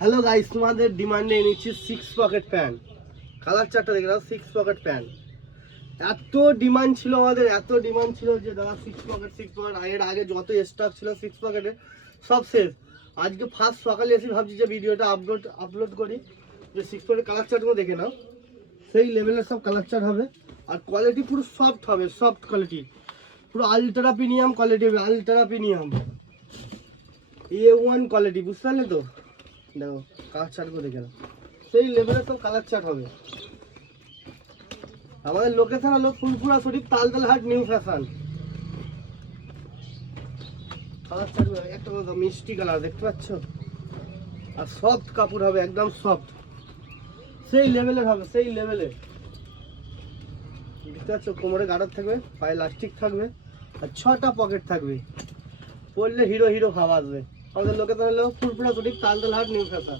Hello guys, তোমাদের ডিমান্ডে এনেছি 6 pocket pant. Colour চারটা দেখে নাও, 6 পকেট প্যান্ট। এত ডিমান্ড ছিল আমাদের, এত ডিমান্ড ছিল যে দাদা 6 পকেট এর আগে যত স্টক ছিল 6 পকেটে সব শেষ। আজকে ফার্স্ট সকালে এসে ভাবছি যে ভিডিওটা আপলোড করি, যে 6 পকেট কালার চার্টগুলো দেখে নাও। সেই লেভেলের সব কালার চার্ট হবে, আর কোয়ালিটি পুরো সফট হবে, সফট কোয়ালিটি, পুরো আলট্রা প্রিমিয়াম কোয়ালিটি হবে, আলট্রা প্রিমিয়াম A1 কোয়ালিটি, বুঝতে পারলে তো? দেখো কালার চার্টগুলো দেখে নাও, সেই লেভেলের সব কালার চার্ট হবে। আমাদের লোকেশন হলো ফুলপুরা শরীফ, তালতলাহাট, নিউ ফ্যাশন। কালার চার্ট একটা কথা, মিষ্টি কালার দেখতে পাচ্ছ, আর সফট কাপড় হবে, একদম সফট, সেই লেভেলের হবে, সেই লেভেলের। দেখতে পাচ্ছ, কোমরে গার্ডার থাকবে, পায়ে লাস্টিক থাকবে, আর 6টা পকেট থাকবে, পরলে হিরো হিরো ভাব আসবে। আমাদের লোকেশন হলো ফুলপুরা শরীফ, তালতলাহাট, নিউ ফ্যাশন।